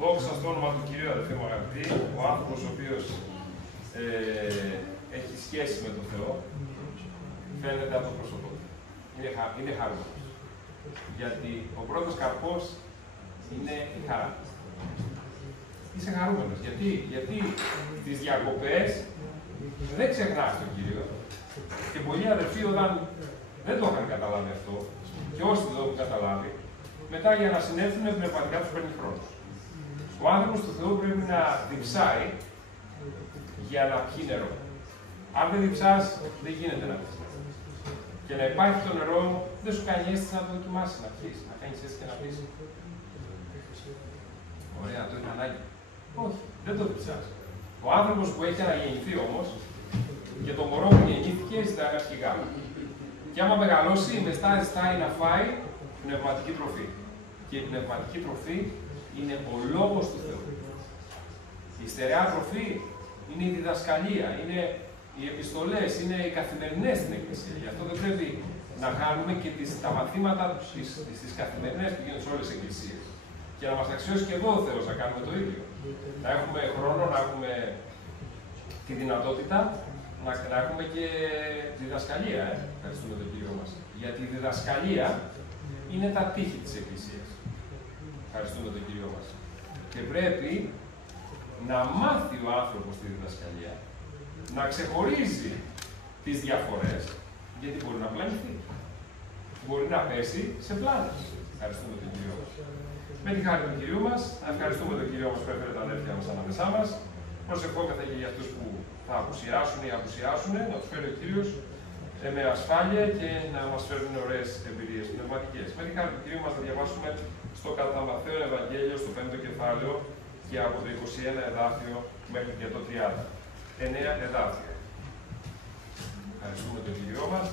Δόξα στο όνομα του Κυρίου, αδελφοί μου αγαπητοί, ο άνθρωπος ο οποίος έχει σχέση με τον Θεό, φαίνεται από το πρόσωπό του. Είναι χαρούμενος. Γιατί ο πρώτος καρπός είναι η χαρά. Είσαι χαρούμενος. Γιατί τις διακοπές δεν ξεχνάς τον Κύριο. Και πολλοί αδελφοί όταν δεν το είχαν καταλάβει αυτό, και όσοι δεν το έχουν καταλάβει, μετά για να συνέλθουν πνευματικά τους παίρνει χρόνος. Ο άνθρωπος του Θεού πρέπει να διψάει για να πιει νερό. Αν δεν διψάς, δεν γίνεται να πιεις. Και να υπάρχει το νερό, δεν σου κάνει αίσθηση να το δοκιμάσεις, να πιεις, να κάνεις αίσθηση και να πεις. Ωραία, το είναι ανάγκη. Όχι, δεν το διψάς. Ο άνθρωπος που έχει αναγεννηθεί όμως, και το μωρό που γεννήθηκε ζητάει αρχικά. Και άμα μεγαλώσει, μετά ζητάει να φάει πνευματική τροφή. Και η πνευματική τροφή είναι ο λόγος του Θεού. Η στερεά τροφή είναι η διδασκαλία, είναι οι επιστολές, είναι οι καθημερινές στην Εκκλησία. Γι' αυτό δεν πρέπει να κάνουμε και τα μαθήματα στις καθημερινές που γίνονται σε όλες τις εκκλησίες. Και να μας αξιώσει και εδώ ο Θεός να κάνουμε το ίδιο. Να έχουμε χρόνο, να έχουμε τη δυνατότητα, να έχουμε και διδασκαλία. Ευχαριστούμε τον Κύριο μας. Γιατί η διδασκαλία είναι τα τείχη της Εκκλησίας. Ευχαριστούμε τον Κύριο μας. Και πρέπει να μάθει ο άνθρωπος τη διδασκαλία, να ξεχωρίζει τις διαφορές, γιατί μπορεί να πλανηθεί. Μπορεί να πέσει σε πλάνες. Ευχαριστούμε τον Κύριο μας. Με τη χάρη του Κυρίου μας, να ευχαριστούμε τον Κύριο μας που έφερε τα αδέρφια μας ανάμεσά μας. Προσευχόμεθα και για αυτούς που θα απουσιάσουν ή απουσιάσουν, να τους φέρει ο Κύριος με ασφάλεια και να μας φέρουν ωραίες εμπειρίες πνευματικές. Με τη χάρη του Κυρίου μας θα διαβάσουμε στο κατά Μαθαίον Ευαγγέλιο, στο 5ο κεφάλαιο και από το 21 εδάφιο μέχρι και το 30. 9 εδάφια. Ευχαριστούμε τον Κύριο μας.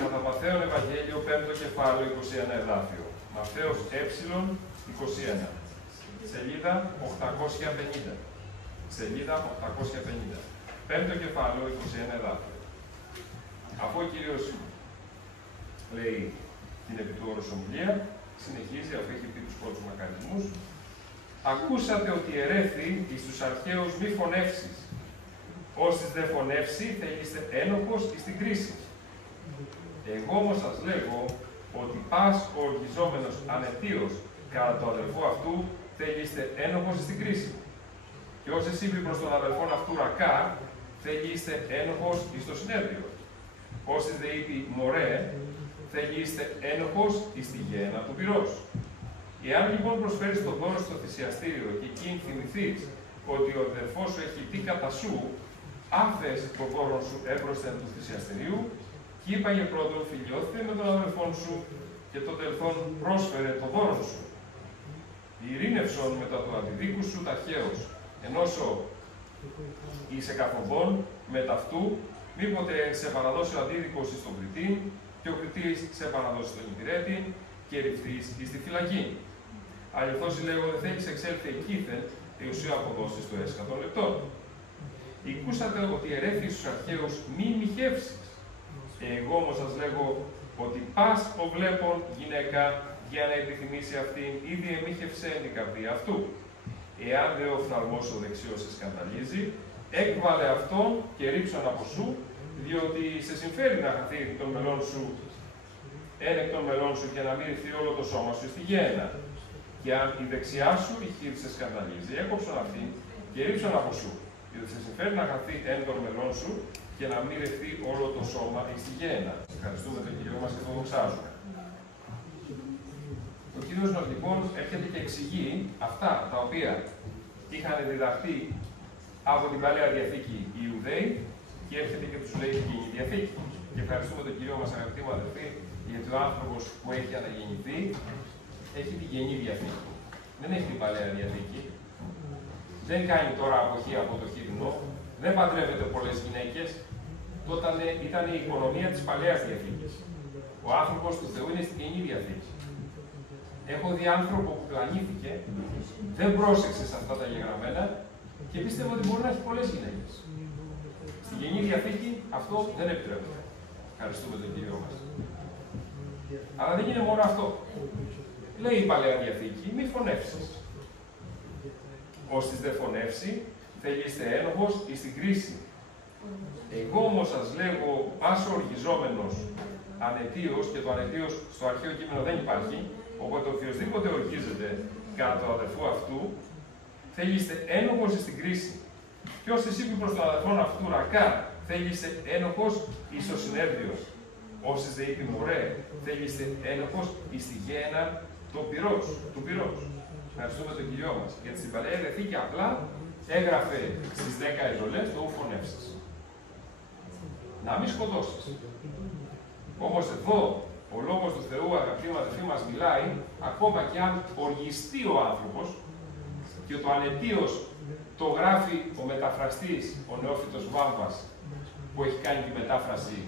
Κατά Μαθαίον Ευαγγέλιο, 5ο κεφάλαιο, 21 εδάφιο. Μαθαίος ε, 21. Σελίδα 850. Σελίδα 850. 5ο κεφάλαιο, 21 εδάφιο. Αφού ο Κύριος λέει την επί του όρους ομιλία, συνεχίζει, αφού έχει πει τους πρώτους μακαρισμούς. Ακούσατε ότι ερέθη εις τους αρχαίους μη φωνεύσεις. Όσοι δεν φωνεύσει, θέλεστε ένοχος εις την κρίση. Εγώ όμως σας λέγω ότι πας ο οργιζόμενος ανετίος κατά το αδελφό αυτού, θέλεστε ένοχος εις την κρίση. Και όσοι είπε προς τον αδελφόν αυτού ρακά, θέλεστε ένοχος εις το συνέδριο. Όσοι δε είπε μωρέ, θέλεστε ένοχος εις τη γέννα του πυρός. Εάν λοιπόν προσφέρεις τον δώρο στο θυσιαστήριο και εκείνη θυμηθείς ότι ο αδελφός σου έχει πει κατά σου, άφες το δώρο σου έμπροσθεν του θυσιαστηρίου και είπαγε πρώτον φιλιώθηκε με τον αδελφόν σου και το τελθόν πρόσφερε το δώρο σου. Ειρήνευσον μετά του αντιδίκου σου ταχαίως, ενώσο είσαι καθοδόν με ταυτού, μήποτε σε παραδώσει ο αντίδικος εις τον κριτή και ο κριτής σε παραδώσει τον υπηρέτη και ρηφθείς εις τη φυλακή. Αληθώς λέγω δεν θέλεις εξέλθει εκείθεν ουσία αποδόσεις το έσχατο λεπτό. Οικούσατε ότι ερέθη στους αρχαίους μη μοιχεύσεις. Εγώ όμως σας λέγω ότι πας ο βλέπων γυναίκα για να επιθυμήσει αυτήν, ήδη εμίχευσε την καρδία αυτού. Εάν δε ο οφθαλμός ο δεξιός σε σκανδαλίζει, έκβαλε αυτόν και ρίψον από σου, διότι σε συμφέρει να χαθεί των μελών σου, ένα εκ των μελών σου και να μην ρηφθεί όλο το σώμα σου στη γέννα. Και αν η δεξιά σου η χείρη σε σκανδαλίζει, έκοψον αυτή και ρίψον από σου, διότι σε συμφέρει να χαθεί ένα των μελών σου και να μην ρηφθεί όλο το σώμα στη γέννα. Ευχαριστούμε τον Κύριο μας και τον δοξάζουμε. Ο Κύριος μας λοιπόν έρχεται και εξηγεί αυτά τα οποία είχαν διδαχθεί από την Παλαιά Διαθήκη οι Ιουδαίοι και έρχεται και τους λέει την Καινή Διαθήκη. Και ευχαριστούμε τον Κύριο μας, αγαπητοί μου αδελφοί, γιατί ο άνθρωπος που έχει αναγεννηθεί έχει την Καινή Διαθήκη. Δεν έχει την Παλαιά Διαθήκη. Δεν κάνει τώρα αποχή από το χοιρινό. Δεν παντρεύεται πολλές γυναίκες. Τότε ήταν η οικονομία της Παλαιάς Διαθήκης. Ο άνθρωπος του Θεού είναι στην Καινή Διαθήκη. Έχω δει άνθρωπο που πλανήθηκε, δεν πρόσεξε σε αυτά τα γεγραμμένα και πίστευε ότι μπορεί να έχει πολλές γυναίκες. Στην Καινή Διαθήκη αυτό δεν επιτρέπεται. Ευχαριστούμε τον Κύριο μας. Αλλά δεν είναι μόνο αυτό. Λέει η Παλαιά Διαθήκη, μη φωνεύσεις. όσης δε φωνεύσει, θέλει είστε ένοχος εις την κρίση. Εγώ όμως σας λέγω, πάσο οργιζόμενος ανετίος, και το ανετίος στο αρχαίο κείμενο δεν υπάρχει, οπότε οποιοσδήποτε οργίζεται κατά του αδερφού αυτού, θέλει είστε ένοχος εις την κρίση. Ποιος της είπε προς τον αδερφόν αυτού ρακά, θέλει είστε ένοχος εις το συνέδριο. Όσοι δε είπε μωρέ, θέλει είστε ένοχος εις τη γέννα του πυρός. Ευχαριστούμε τον Κυριό μας. Γιατί στην Παλαιά Διαθήκη απλά έγραφε στις 10 εντολές το ου φωνεύσεις. Να μην σκοτώσεις. Όμως εδώ ο Λόγος του Θεού, αγαπητοί μου αδελφοί, μας μιλάει, ακόμα και αν οργιστεί ο άνθρωπος, και το ανετίος το γράφει ο μεταφραστής, ο Νεόφυτος Βάμβας, που έχει κάνει τη μετάφραση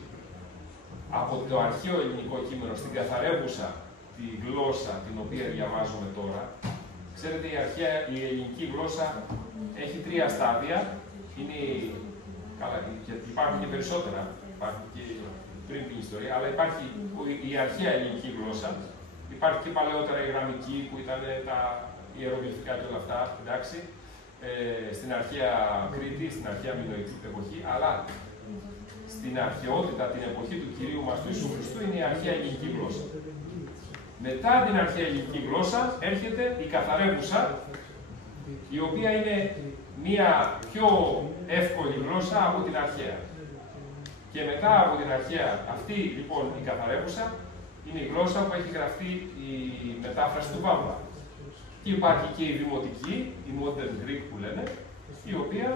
από το αρχαίο ελληνικό κείμενο στην καθαρεύουσα τη γλώσσα την οποία διαβάζουμε τώρα. Ξέρετε, η ελληνική γλώσσα έχει 3 στάδια. Είναι, καλά, και υπάρχουν και περισσότερα, υπάρχουν και πριν την ιστορία, αλλά υπάρχει η αρχαία ελληνική γλώσσα. Υπάρχει και παλαιότερα η γραμμική που ήταν τα ιερογλυφικά και όλα αυτά, εντάξει, στην αρχαία Κρήτη, στην αρχαία μινωική εποχή, αλλά στην αρχαιότητα, την εποχή του Κυρίου μας του Ιησού Χριστού, είναι η αρχαία ελληνική γλώσσα. Μετά την αρχαία ελληνική γλώσσα έρχεται η καθαρεύουσα, η οποία είναι μία πιο εύκολη γλώσσα από την αρχαία. Και μετά από την αρχαία, αυτή λοιπόν η καθαρεύουσα, είναι η γλώσσα που έχει γραφτεί η μετάφραση του Βάμβα. Και υπάρχει και η δημοτική, η Modern Greek που λένε, η οποία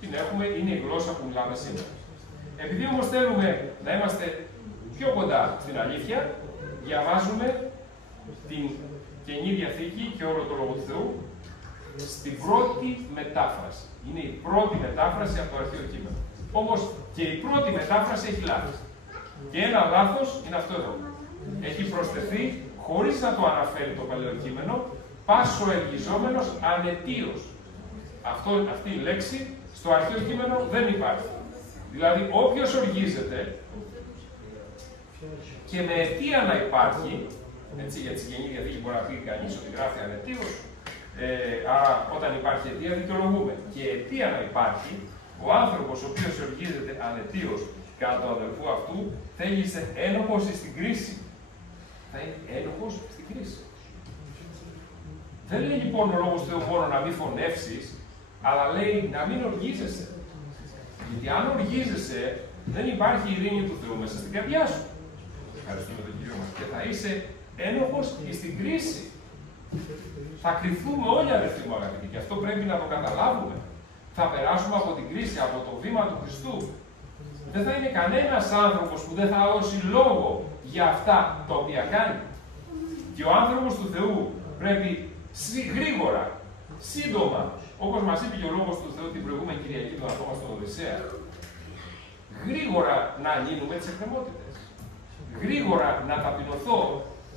την έχουμε, είναι η γλώσσα που μιλάμε σήμερα. Επειδή όμως θέλουμε να είμαστε πιο κοντά στην αλήθεια, διαβάζουμε την Καινή Διαθήκη και όλο το Λόγο του Θεού στην πρώτη μετάφραση. Είναι η πρώτη μετάφραση από το αρχαίο κείμενο. Όμως και η πρώτη μετάφραση έχει λάθος. Και ένα λάθος είναι αυτό εδώ. Έχει προσθεθεί, χωρίς να το αναφέρει το παλαιό κείμενο, πάσο εργιζόμενος ανετίος. Αυτή η λέξη στο αρχαίο κείμενο δεν υπάρχει. Δηλαδή, όποιος οργίζεται και με αιτία να υπάρχει, έτσι, για τη Καινή Διαθήκη μπορεί να πει κανείς ότι γράφει ανετίος, άρα όταν υπάρχει αιτία δικαιολογούμε. Και αιτία να υπάρχει, ο άνθρωπος ο οποίος οργίζεται ανετίος κατά του αδελφού αυτού, θέλει σε ένοχος στην κρίση. Θα είναι ένοχος στην κρίση. Δεν λέει λοιπόν ο Λόγος του Θεού μόνο να μην φωνεύσεις, αλλά λέει να μην οργίζεσαι. Γιατί αν οργίζεσαι, δεν υπάρχει η ειρήνη του Θεού μέσα στην καρδιά σου. Ευχαριστούμε τον Κύριο μας. Και θα είσαι ένοχος στην κρίση. Θα κρυφθούμε όλοι, αδελφοί μου αγαπητοί, και αυτό πρέπει να το καταλάβουμε. Θα περάσουμε από την κρίση, από το βήμα του Χριστού. Δεν θα είναι κανένας άνθρωπος που δεν θα δώσει λόγο για αυτά τα οποία κάνει. Και ο άνθρωπος του Θεού πρέπει γρήγορα, σύντομα, όπως μας είπε και ο Λόγος του Θεού την προηγούμενη Κυριακή του ακόμα στον Οδυσσέα, γρήγορα να λύνουμε τις εκκρεμότητες. Γρήγορα να ταπεινωθώ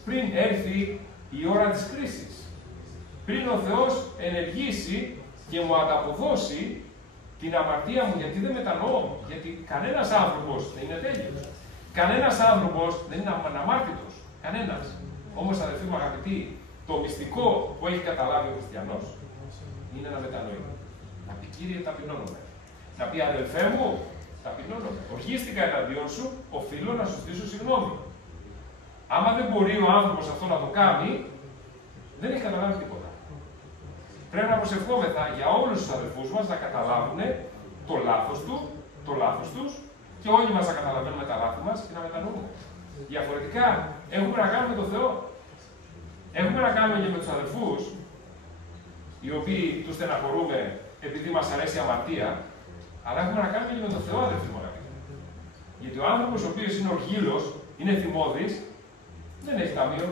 πριν έρθει η ώρα της κρίσης. Πριν ο Θεός ενεργήσει και μου ανταποδώσει την αμαρτία μου, γιατί δεν μετανοώ. Γιατί κανένας άνθρωπος δεν είναι τέλειος. Κανένας άνθρωπος δεν είναι αναμάρτητος. Κανένας. Όμως, αδελφοί μου αγαπητοί, το μυστικό που έχει καταλάβει ο χριστιανός είναι να μετανοεί. Να πει, Κύριε, ταπεινώνομαι. Να πει, αδελφέ μου, ταπεινώνομαι. Οργίστηκα εναντίον σου, οφείλω να σου στήσω συγγνώμη. Άμα δεν μπορεί ο άνθρωπος αυτό να το κάνει, δεν έχει καταλάβει τίποτα. Πρέπει να προσευχόμεθα για όλους τους αδελφούς μας να καταλάβουν το λάθος τους και όλοι μας να καταλαβαίνουμε τα λάθη μας και να μετανοούμε. Διαφορετικά, έχουμε να κάνουμε τον Θεό. Έχουμε να κάνουμε και με τους αδελφούς, οι οποίοι τους στεναχωρούμε επειδή μας αρέσει η αμαρτία, αλλά έχουμε να κάνουμε και με τον Θεό, αδελφοί μου αγαπητοί. Γιατί ο άνθρωπος ο οποίος είναι οργήλος, είναι θυμώδης, δεν έχει ταμείο,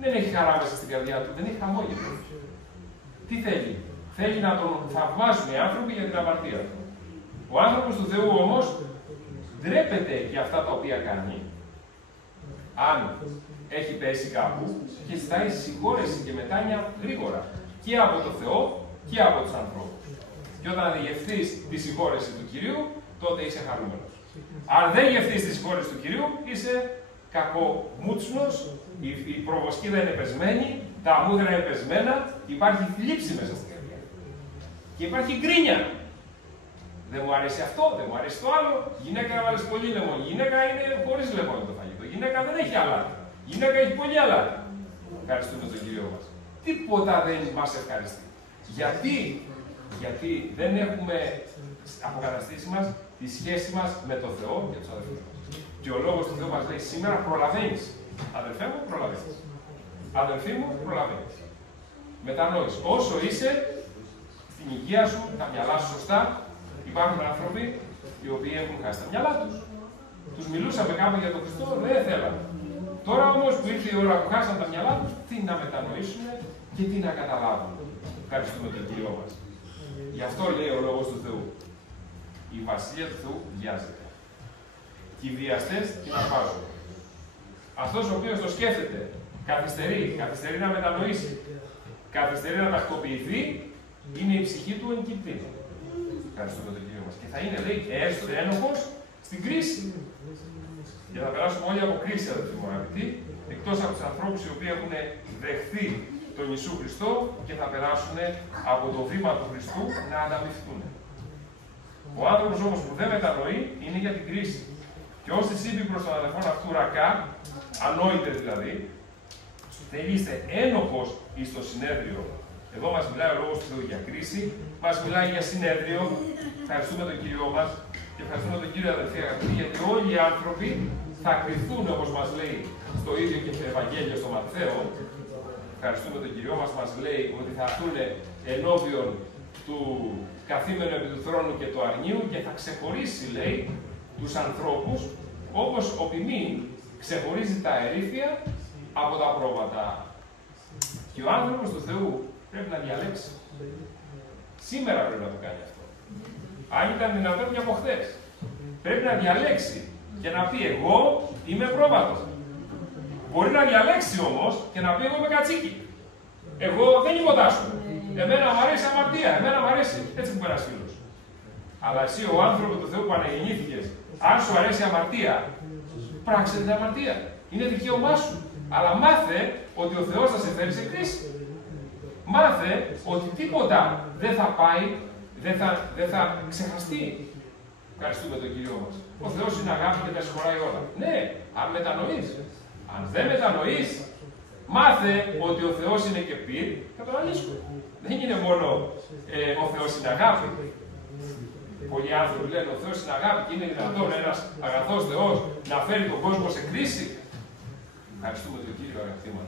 δεν έχει χαρά μέσα στην καρδιά του, δεν έχει χαμόγελο. Τι θέλει? Θέλει να τον θαυμάζουν οι άνθρωποι για την αμαρτία του. Ο άνθρωπος του Θεού όμως ντρέπεται για αυτά τα οποία κάνει, αν έχει πέσει κάπου, και ζητάει συγχώρεση και μετάνοια γρήγορα και από τον Θεό και από τους ανθρώπους. Και όταν διευθείς τη συγχώρεση του Κυρίου, τότε είσαι χαρούμενος. Αν δεν γευθείς τη συγχώρεση του Κυρίου, είσαι κακομούτσνος, η προβοσκίδα είναι πεσμένη, τα αμούδρα είναι πεσμένα, υπάρχει θλίψη μέσα στην καρδιά. Και υπάρχει γκρίνια. Δεν μου αρέσει αυτό, δεν μου αρέσει το άλλο. Γυναίκα να βάλει πολύ λεμόνι. Γυναίκα είναι χωρίς λεμόνι το φαγητό. Γυναίκα δεν έχει αλάτι. Γυναίκα έχει πολύ αλάτι. Ευχαριστούμε τον Κύριο μας. Τίποτα δεν μας ευχαριστεί. Γιατί δεν έχουμε αποκαταστήσει μας τη σχέση μας με τον Θεό και τους αδελφούς μας. Και ο λόγος του Θεού μας λέει σήμερα προλαβαίνεις. Αδελφέ μου, προλαβαίνεις. Αδελφοί μου, προλαβαίνεις. Μετανόηση. Όσο είσαι στην υγεία σου, τα μυαλά σου σωστά, υπάρχουν άνθρωποι οι οποίοι έχουν χάσει τα μυαλά τους. Τους μιλούσαμε κάπου για τον Χριστό, δεν θέλανε. Τώρα όμως που ήρθε η ώρα που χάσαν τα μυαλά τους, τι να μετανοήσουν και τι να καταλάβουν. Ευχαριστούμε τον Κύριο μας. Γι' αυτό λέει ο λόγος του Θεού. Η βασιλεία του Θεού βιάζεται. Και οι βιαστές την αρπάζουν. Αυτός ο οποίος το σκέφτεται, καθυστερεί να μετανοήσει, καθυστερεί να τακτοποιηθεί, είναι η ψυχή του εγκυπτή. Ευχαριστούμε τον Κύριο μας. Και θα είναι, λέει, ένοχος στην κρίση. Και θα περάσουμε όλοι από κρίση, αδελφοί μου αγαπητοί, εκτός από τους ανθρώπους οι οποίοι έχουν δεχθεί τον Ιησού Χριστό και θα περάσουν από το βήμα του Χριστού να ανταμυφθούν. Ο άνθρωπος όμως που δεν μετανοεί είναι για την κρίση. Και όσοι σύμπη προς τον αδελφόν αυτού ρακά, ανόητε δηλαδή, είστε ένοχος εις το συνέδριο. Εδώ μας μιλάει ο λόγος του Θεού για κρίση, μας μιλάει για συνέδριο. Ευχαριστούμε τον Κύριο μας και ευχαριστούμε τον Κύριο αδελφοί αγαπητοί, γιατί όλοι οι άνθρωποι θα κριθούν, όπως μας λέει στο ίδιο και στο Ευαγγέλιο στο Ματθαίο. Ευχαριστούμε τον Κύριο μας λέει ότι θα έρθουν ενώπιον του καθήμενου επί του θρόνου και του αρνίου και θα ξεχωρίσει, λέει, τους ανθρώπους, όπως ο ποιμήν ξεχωρίζει τα ερήφια από τα πρόβατα. Και ο άνθρωπος του Θεού πρέπει να διαλέξει. Σήμερα πρέπει να το κάνει αυτό. Αν ήταν δυνατόν και από χθες. Πρέπει να διαλέξει και να πει εγώ είμαι πρόβατος. Μπορεί να διαλέξει όμως και να πει εγώ είμαι κατσίκι. Εγώ δεν υποτάσσω. Εμένα μου αρέσει αμαρτία. Εμένα μου αρέσει. Έτσι μου πέρασε φίλος. Αλλά εσύ ο άνθρωπος του Θεού που αναγεννήθηκες, αν σου αρέσει αμαρτία, πράξε την αμαρτία. Είναι δικαίωμά σου. Αλλά μάθε ότι ο Θεός θα σε φέρει σε κρίση. Μάθε ότι τίποτα δεν θα πάει, δεν θα ξεχαστεί. Ευχαριστούμε τον Κύριο μας. Ο Θεός είναι αγάπη και τα συγχωράει όλα. Ναι, αν μετανοείς. Αν δεν μετανοείς, μάθε ότι ο Θεός είναι και πυρ και τον αλήσκω. Δεν είναι μόνο ο Θεός είναι αγάπη. Πολλοί άνθρωποι λένε ο Θεός είναι αγάπη και είναι δυνατόν ένας αγαθός Θεός να φέρει τον κόσμο σε κρίση. Ευχαριστούμε τον Κύριο αγαπητοί μου.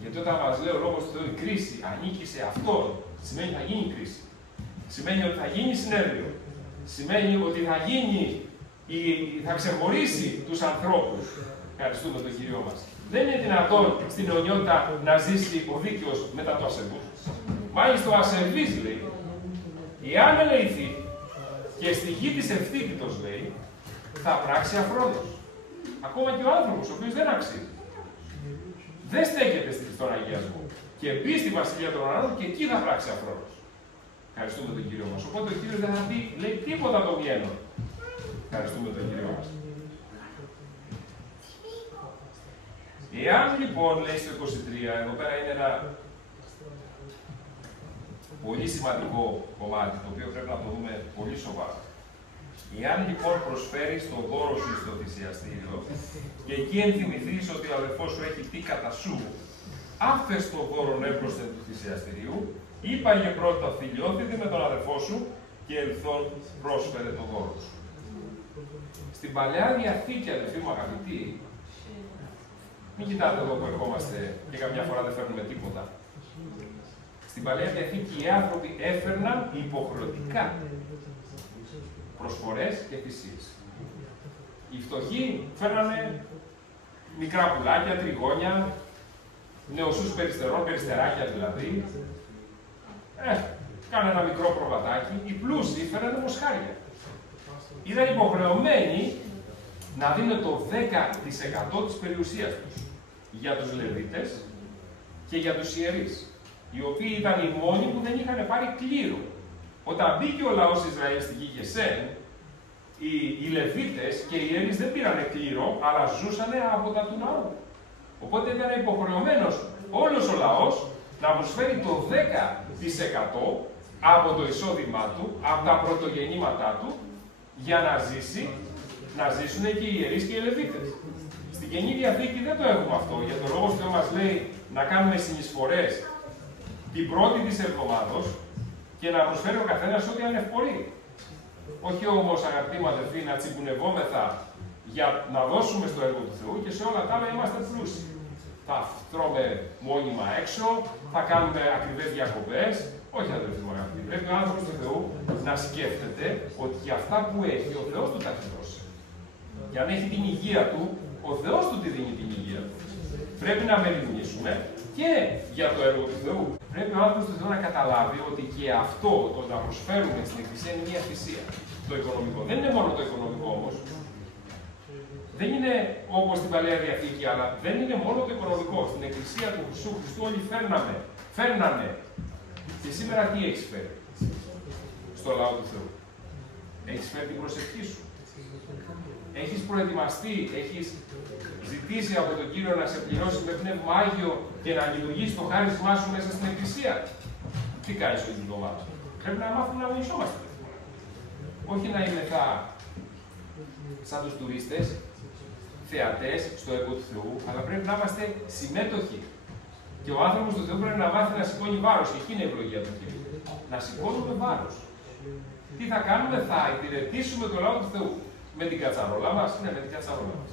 Γιατί όταν μας λέει ο λόγος του Θεού η κρίση ανήκει σε αυτόν, σημαίνει ότι θα γίνει κρίση. Σημαίνει ότι θα γίνει συνέδριο. Σημαίνει ότι θα ξεχωρίσει τους ανθρώπους. Ευχαριστούμε τον Κύριο μας. Δεν είναι δυνατόν στην αιωνιότητα να ζήσει ο δίκαιος μετά το ασεβούς. Μάλιστα ο ασεβής λέει, εάν ελεηθεί και στη γη της ευθύτητος λέει, θα πράξει αφρόντος. Ακόμα και ο άνθρωπος, ο οποίος δεν αξίζει. Δεν στέκεται στον αγιασμό. Και μπει στη βασιλεία των ουρανών και εκεί θα πράξει αφρόντος. Ευχαριστούμε τον Κύριο μας. Οπότε ο Κύριος δεν θα πει, λέει τίποτα το μιένο. Ευχαριστούμε τον Κύριο μας. Εάν λοιπόν, λέει στο 23, εδώ πέρα είναι ένα πολύ σημαντικό κομμάτι, το οποίο πρέπει να το δούμε πολύ σοβαρά. Εάν λοιπόν προσφέρεις τον δώρο σου στο θυσιαστήριο και εκεί ενθυμηθείς ότι ο αδελφός σου έχει πει κατά σου, άφες τον δώρο έμπροσθεν του θυσιαστηρίου, είπαγε πρώτα φιλιώθητη με τον αδελφό σου και ελθόν πρόσφερε τον δώρο σου. Στην Παλαιά Διαθήκη, αδελφοί μου αγαπητοί, μην κοιτάτε εδώ που ερχόμαστε και καμιά φορά δεν φέρνουμε τίποτα. Στην Παλαιά Διαθήκη οι άνθρωποι έφερναν υποχρεωτικά προσφορές και θυσίες. Οι φτωχοί φέρνανε μικρά πουλάκια, τριγώνια, νεοσούς περιστερών, περιστεράκια δηλαδή. Κάνε ένα μικρό προβατάκι. Οι πλούσιοι φέρνανε μοσχάρια. Ήταν υποχρεωμένοι να δίνουν το 10% της περιουσίας τους για τους Λεβίτες και για τους ιερείς, οι οποίοι ήταν οι μόνοι που δεν είχαν πάρει κλήρο. Όταν μπήκε ο λαός Ισραήλ στη γη Γεσέν, οι Λεβίτες και οι ιερείς δεν πήραν κλήρο, αλλά ζούσαν από τα του ναού. Οπότε ήταν υποχρεωμένος όλος ο λαός να προσφέρει το 10% από το εισόδημά του, από τα πρωτογεννήματά του, για να ζήσουν και οι ιερείς και οι Λεβίτες. Στην Καινή Διαθήκη δεν το έχουμε αυτό, για τον λόγο που μας λέει να κάνουμε συνεισφορές την πρώτη της εβδομάδος και να προσφέρει ο καθένας ό,τι ανευπορεί. Όχι όμως, αγαπητοί μου αδελφοί, να τσιπουνευόμεθα για να δώσουμε στο έργο του Θεού και σε όλα τα άλλα είμαστε πλούσιοι. Θα τρώμε μόνιμα έξω, θα κάνουμε ακριβές διακοπές. Όχι, αδελφοί μου αγαπητοί. Πρέπει ο άνθρωπος του Θεού να σκέφτεται ότι για αυτά που έχει, ο Θεός του τα έχει δώσει. Και αν έχει την υγεία του, ο Θεός του τη δίνει την υγεία του. Πρέπει να μεριμνήσουμε και για το έργο του Θεού. Πρέπει ο άνθρωπος του Θεού να καταλάβει ότι και αυτό το να προσφέρουμε στην Εκκλησία είναι μια θυσία. Το οικονομικό. Δεν είναι μόνο το οικονομικό όμως. Δεν είναι όπως στην Παλαιά Διαθήκη, αλλά δεν είναι μόνο το οικονομικό. Στην Εκκλησία του Ιησού Χριστού όλοι φέρνανε. Και σήμερα τι έχεις φέρει στο λαό του Θεού? Έχεις φέρει την προσευχή σου? Έχεις προετοιμαστεί, έχεις ζητήσει από τον Κύριο να σε πληρώσει με Πνεύμα Άγιο και να λειτουργήσει το χάρισμά σου μέσα στην Εκκλησία? Τι κάνεις όλη την εβδομάδα? Πρέπει να μάθουμε να βοηθόμαστε. Όχι να είμαι σαν τους τουρίστες, θεατές στο έργο του Θεού, αλλά πρέπει να είμαστε συμμέτοχοι. Και ο άνθρωπος του Θεού πρέπει να μάθει να σηκώνει βάρος. Και εκεί είναι η ευλογία του Κυρίου. Να σηκώνουμε βάρος. Τι θα κάνουμε? Θα υπηρετήσουμε το λαό του Θεού. Με την κατσαρόλα μας, ναι, με την κατσαρόλα μας.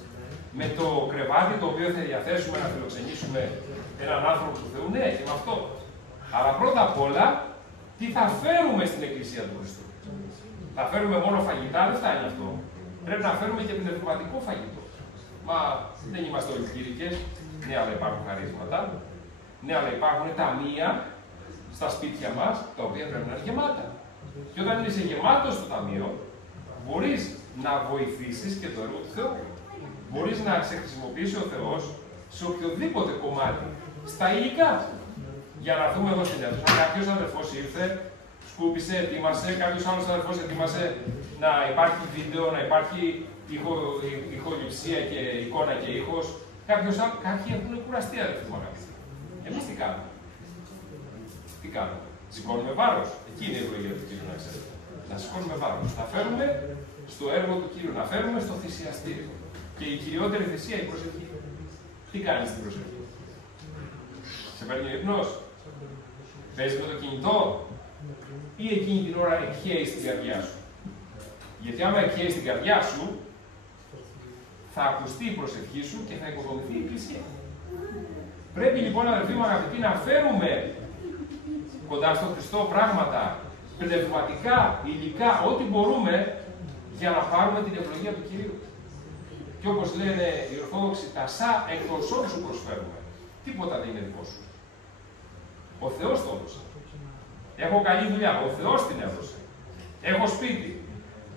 Με το κρεβάτι το οποίο θα διαθέσουμε να φιλοξενήσουμε έναν άνθρωπο του Θεού, ναι, και με αυτό. Αλλά πρώτα απ' όλα, τι θα φέρουμε στην Εκκλησία του Χριστού? Θα φέρουμε μόνο φαγητά? Δεν φτάνει αυτό. Πρέπει να φέρουμε και πνευματικό φαγητό. Μα δεν είμαστε όλοι κλήρικες. Ναι, αλλά υπάρχουν χαρίσματα. Ναι, αλλά υπάρχουν ταμεία στα σπίτια μας, τα οποία πρέπει να είναι γεμάτα. Και όταν είσαι γεμάτος στο ταμείο, μπορείς να βοηθήσεις και το έργο του Θεού. Μπορείς να σε χρησιμοποιήσει ο Θεός σε οποιοδήποτε κομμάτι, στα υλικά. Για να δούμε εδώ στην αίθουσα, κάποιος αδερφός ήρθε, σκούπισε, ετοίμασε, κάποιος άλλος αδερφός ετοίμασε να υπάρχει βίντεο, να υπάρχει ηχοληψία και εικόνα και ήχος. Κάποιοι έχουν κουραστεί, αδερφοί μου αγαπητοί. Εμείς τι κάνουμε? Τι κάνουμε? Σηκώνουμε βάρος. Εκεί είναι η ευλογία του Κύριου, να ξέρετε. Να σηκώνουμε βάρος. Να φέρουμε στο έργο του Κύριου, να φέρουμε στο θυσιαστήριο. Και η κυριότερη θυσία, η προσευχή. Τι κάνεις στην προσευχή? Σε παίρνει ο ύπνος? Παίζεις με το κινητό? Ή εκείνη την ώρα εκχέεις την καρδιά σου? Γιατί άμα εκχέεις την καρδιά σου, θα ακουστεί η προσευχή σου και θα οικοδομηθεί η Εκκλησία. Πρέπει λοιπόν, αδελφοί μου αγαπητοί, να φέρουμε κοντά στον Χριστό πράγματα πνευματικά, υλικά, ό,τι μπορούμε για να πάρουμε την ευλογία του Κυρίου. Και όπως λένε οι Ορθόδοξοι, τα σα εκτός σου προσφέρουμε. Τίποτα δεν είναι δικό σου. Ο Θεός το έδωσε. Έχω καλή δουλειά. Ο Θεός την έδωσε. Έχω σπίτι.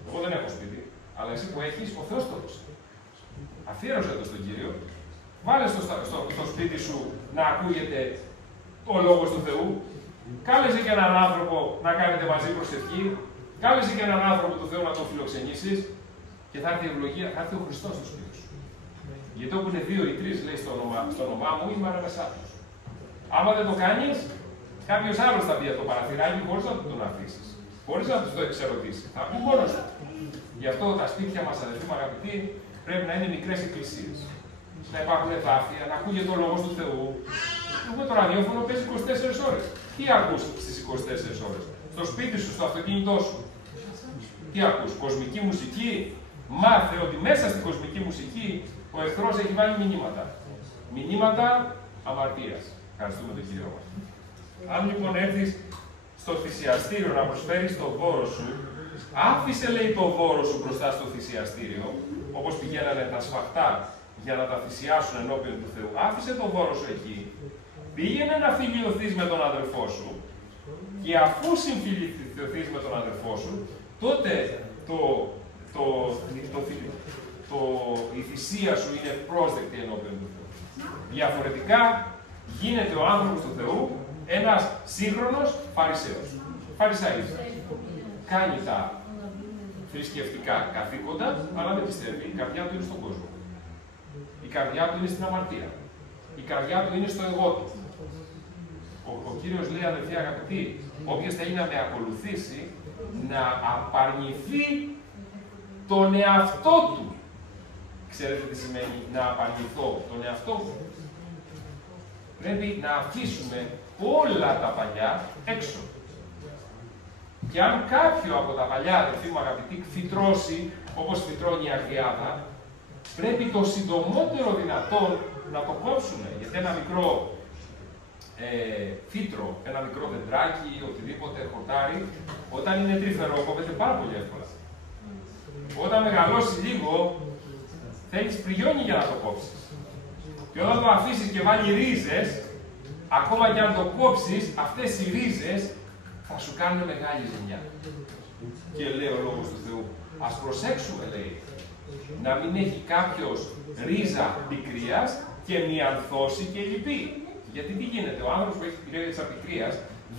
Εγώ δεν έχω σπίτι. Αλλά εσύ που έχεις, ο Θεός το έδωσε. Αφιέρωσε το στον Κύριο. Βάλε στο σπίτι σου να ακούγεται ο Λόγος του Θεού. Κάλεσε και έναν άνθρωπο να κάνετε μαζί προσευχή. Κάλεσε και έναν άνθρωπο του Θεού να τον φιλοξενήσεις. Και θα έρθει η ευλογία, θα έρθει ο Χριστός στο σπίτι σου. Γιατί όπου είναι 2 ή 3, λέει στο όνομά μου, είμαι ανάμεσά τους. Άμα δεν το κάνεις, κάποιος άλλος θα μπει από το παραθυράκι χωρίς να τον αφήσεις. Χωρίς να τους το εξερωτήσει. Θα μπει μόνος του. Γι' αυτό τα σπίτια μας, αδελφοί μου αγαπητοί, πρέπει να είναι μικρές εκκλησίες. Να υπάρχουν εδάφια, να ακούγεται ο Λόγος του Θεού. Εγώ το ραδιόφωνο παίζει 24 ώρες. Τι ακούς στις 24 ώρες? Στο σπίτι σου, στο αυτοκίνητό σου. Τι ακούς? Κοσμική μουσική? Μάθε ότι μέσα στην κοσμική μουσική ο εχθρός έχει βάλει μηνύματα. Μηνύματα αμαρτίας. Ευχαριστούμε τον Κύριο μας. Αν λοιπόν έρθεις στο θυσιαστήριο να προσφέρεις το δώρο σου, άφησε, λέει, το δώρο σου μπροστά στο θυσιαστήριο, όπως πηγαίνανε τα σφαχτά για να τα θυσιάσουν ενώπιον του Θεού. Άφησε το δώρο σου εκεί. Πήγαινε να φιλιωθείς με τον αδελφό σου και αφού συμφιλιωθείς με τον αδελφό σου, τότε η θυσία σου είναι πρόσδεκτη ενώπιον του Θεού. Διαφορετικά γίνεται ο άνθρωπος του Θεού ένας σύγχρονος Φαρισαίος. Φαρισαίος. Κάνει τα θρησκευτικά καθήκοντα, αλλά δεν πιστεύει. Η καρδιά του είναι στον κόσμο. Η καρδιά του είναι στην αμαρτία. Η καρδιά του είναι στο εγώ του. Ο Κύριος λέει, αδελφοί αγαπητοί, όποιος θέλει να με ακολουθήσει, να απαρνηθεί τον εαυτό του. Ξέρετε τι σημαίνει να απαρνηθώ τον εαυτό μου? Πρέπει να αφήσουμε όλα τα παλιά έξω. Και αν κάποιο από τα παλιά, αδελφοί μου αγαπητοί, φυτρώσει, όπως φυτρώνει η αγριάδα, πρέπει το συντομότερο δυνατόν να το κόψουμε. Γιατί ένα μικρό φύτρο, ένα μικρό δεντράκι, οτιδήποτε χορτάρι, όταν είναι τρίφερο, κόβεται πάρα πολύ εύκολα. Όταν μεγαλώσει λίγο, θέλεις πριγιόνι για να το κόψεις. Και όταν το αφήσεις και βάλει ρίζες, ακόμα και αν το κόψεις, αυτές οι ρίζες θα σου κάνουν μεγάλη ζημιά. Και λέει ο Λόγος του Θεού, ας προσέξουμε, λέει, να μην έχει κάποιος ρίζα πικρίας και μιανθώσει και λυπή. Γιατί τι γίνεται, ο άνθρωπος που έχει τη ρίζα πικρίας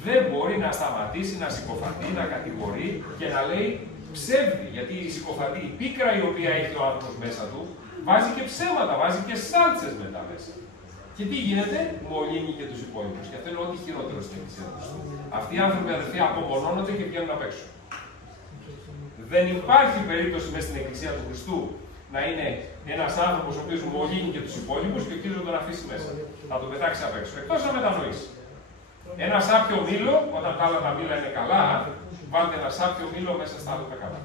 δεν μπορεί να σταματήσει να συκοφαντεί, να κατηγορεί και να λέει ψεύδι. Γιατί η συκοφαντή, η πίκρα η οποία έχει ο άνθρωπος μέσα του, βάζει και ψέματα, βάζει και σάλτσες μετά μέσα. Και τι γίνεται, μολύνει και τους υπόλοιπους. Και αυτό είναι ό,τι χειρότερο στην Εκκλησία του Χριστού. Αυτοί οι άνθρωποι, αδελφοί, απομονώνονται και βγαίνουν απ' έξω. Δεν υπάρχει περίπτωση μέσα στην Εκκλησία του Χριστού να είναι ένας άνθρωπος ο οποίος μολύνει και τους υπόλοιπους και ο Κύριος να τον αφήσει μέσα. Να τον πετάξει απ' έξω. Εκτός να μετανοήσει. Ένα σάπιο μήλο, όταν τα άλλα τα μήλα είναι καλά, βάλτε ένα σάπιο μήλο μέσα στα άλλα τα καλά.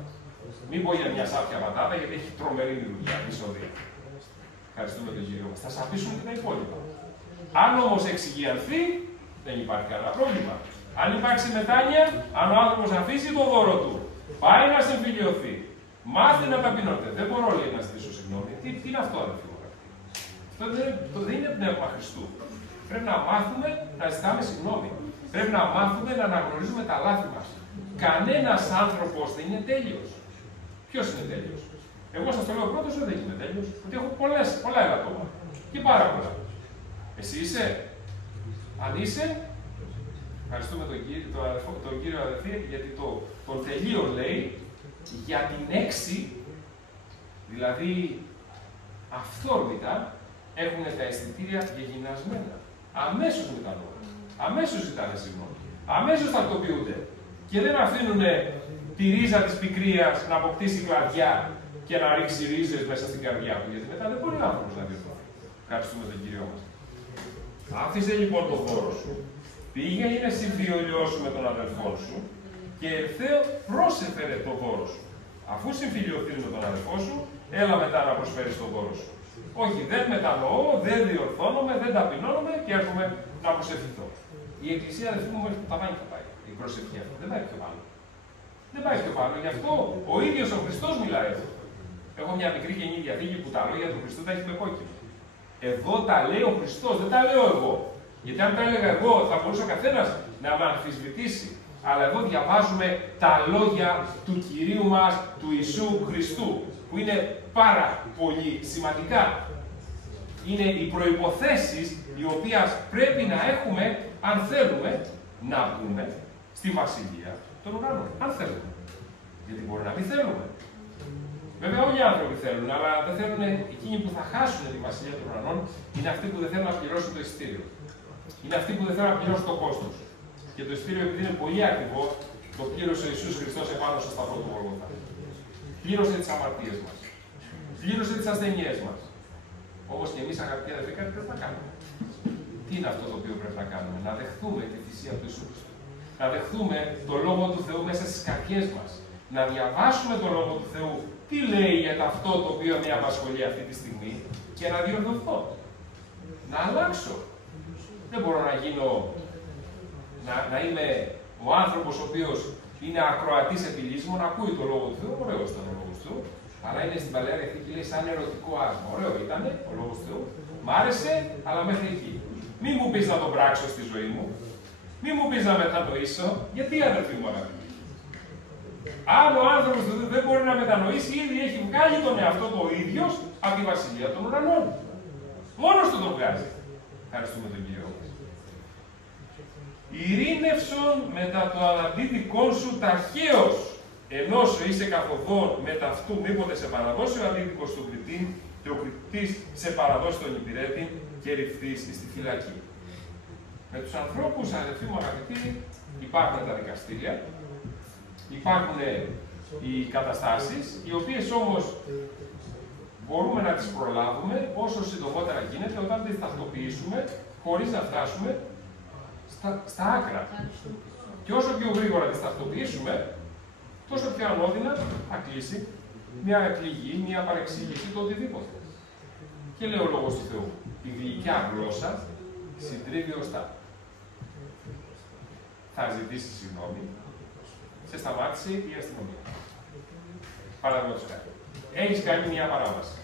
Μην πω για μια σάπια πατάτα, γιατί έχει τρομερή λειτουργία, μισοδία. Ευχαριστούμε τον Κύριο μας. Θα σαπίσουν και τα υπόλοιπα. Αν όμως εξηγιανθεί, δεν υπάρχει κανένα πρόβλημα. Αν υπάρξει μετάνοια, αν ο άνθρωπος αφήσει το δώρο του, πάει να συμφιλιωθεί, μάθει να ταπεινώνεται. Δεν μπορώ, λέει, να ζητήσω συγγνώμη. Τι είναι αυτό, αδελφοί μου? Αυτό δεν είναι πνεύμα Χριστού. Πρέπει να μάθουμε να ζητάμε συγγνώμη. Πρέπει να μάθουμε να αναγνωρίζουμε τα λάθη μας. Κανένας άνθρωπος δεν είναι τέλειος. Ποιος είναι τέλειος? Εγώ σας το λέω πρώτος, δεν είμαι τέλειος. Ότι έχω πολλά ελαττώματα. Και πάρα πολλά. Εσύ είσαι? Αν είσαι, ευχαριστούμε τον κύριο αδελφή, γιατί τον τελείο λέει για την έξι, δηλαδή αυθόρμητα έχουν τα αισθητήρια γεγινασμένα. Αμέσως μετανοούν. Αμέσως ζητάνε συγγνώμη. Αμέσως τακτοποιούνται. Και δεν αφήνουν τη ρίζα της πικρίας να αποκτήσει κλαδιά και να ρίξει ρίζες μέσα στην καρδιά του. Γιατί μετά δεν μπορεί ο άνθρωπος να διορθωθεί. Ευχαριστούμε τον Κύριο μας. Άφησε λοιπόν το δώρο σου. Πήγαινε συμφιλιώσου με τον αδελφό σου και ευθέω πρόσεφερε το δώρο σου. Αφού συμφιλιωθεί με τον αδελφό σου, έλα μετά να προσφέρεις το δώρο σου. Όχι, δεν μετανοώ, δεν διορθώνομαι, δεν ταπεινώνομαι και έρχομαι να προσευχηθώ. Η Εκκλησία, αδελφοί μου, μέχρι το ταβάνι θα πάει. Η προσευχή αυτή δεν πάει πιο πάνω. Δεν πάει πιο πάνω. Γι' αυτό ο ίδιος ο Χριστός μιλάει εδώ. Έχω μια μικρή Καινή Διαθήκη που τα λόγια του Χριστού τα έχει με κόκκινο. Εδώ τα λέει ο Χριστός, δεν τα λέω εγώ. Γιατί αν τα έλεγα εγώ, θα μπορούσε ο καθένας να με αμφισβητήσει. Αλλά εδώ διαβάζουμε τα λόγια του Κυρίου μας, του Ιησού Χριστού, που είναι πάρα πολύ σημαντικά. Είναι οι προϋποθέσεις οι οποίες πρέπει να έχουμε αν θέλουμε να μπούμε στη Βασιλεία των Ουρανών. Αν θέλουμε. Γιατί μπορεί να μην θέλουμε. Βέβαια, όλοι οι άνθρωποι θέλουν, αλλά δεν θέλουν εκείνοι που θα χάσουν τη Βασιλεία των Ουρανών, είναι αυτοί που δεν θέλουν να πληρώσουν το εισιτήριο. Είναι αυτοί που δεν θέλουν να πληρώσουν το κόστος. Και το εισιτήριο, επειδή είναι πολύ ακριβό, το πλήρωσε ο Ιησούς Χριστός επάνω στο σταυρό του Γολγοθά. Πλήρωσε τις αμαρτίες μας. Πλήρωσε τις ασθενειές μας. Όμως και εμείς, αγαπητοί αδελφοί, κάτι πρέπει να κάνουμε. Τι είναι αυτό το οποίο πρέπει να κάνουμε? Να δεχθούμε τη θυσία του Ιησού Χριστού. Να δεχθούμε το Λόγο του Θεού μέσα στις καρδιές μας. Να διαβάσουμε το Λόγο του Θεού. Τι λέει για αυτό το οποίο με απασχολεί αυτή τη στιγμή και να διορθωθώ. Να αλλάξω. Δεν μπορώ να γίνω, να είμαι ο άνθρωπος ο οποίος είναι ακροατής επιλύσιμο, να ακούει το Λόγο του Θεού. Ωραίος ήταν ο Λόγος του Θεού. Αλλά είναι στην Παλαιά Διαθήκη, λέει, σαν ερωτικό άσμα. Ωραίο ήταν ο Λόγος του Θεού. Μ' άρεσε, αλλά μέχρι εκεί. Μη μου πεις να το πράξω στη ζωή μου. Μη μου πεις να μετανοήσω. Γιατί, αδελφοί μου αγαπητοί? Αν ο άνθρωπος δεν μπορεί να μετανοήσει, ήδη έχει βγάλει τον εαυτό του ο ίδιος από τη Βασιλεία των Ουρανών. Μόνος του τον βγάζει. Ευχαριστούμε τον Κύριο μας. Ειρήνευσον μετά το αντίδικόν σου ταχαίως, ενώ σου είσαι καθοδόν μετά αυτού, μήποτε σε παραδώσει ο αντίδικος του κριτή και ο κριτής σε παραδώσει τον υπηρέτη και ρηφθείς στη φυλακή. Με τους ανθρώπους, αδελφοί μου αγαπητοί, υπάρχουν τα δικαστήρια, υπάρχουν οι καταστάσεις, οι οποίες όμως μπορούμε να τις προλάβουμε όσο συντομότερα γίνεται όταν τις τακτοποιήσουμε, χωρίς να φτάσουμε στα άκρα. Και όσο πιο γρήγορα τις τακτοποιήσουμε, τόσο πιο ανώδυνα θα κλείσει μια πληγή, μια παρεξήγηση, το οτιδήποτε. Και λέει ο Λόγος του Θεού, η γλυκιά γλώσσα συντρίβει ωστά. Θα ζητήσει συγγνώμη, σε σταμάτησε η αστυνομία. Παραδείγματος χάρη. Έχεις κάνει μια παράβαση.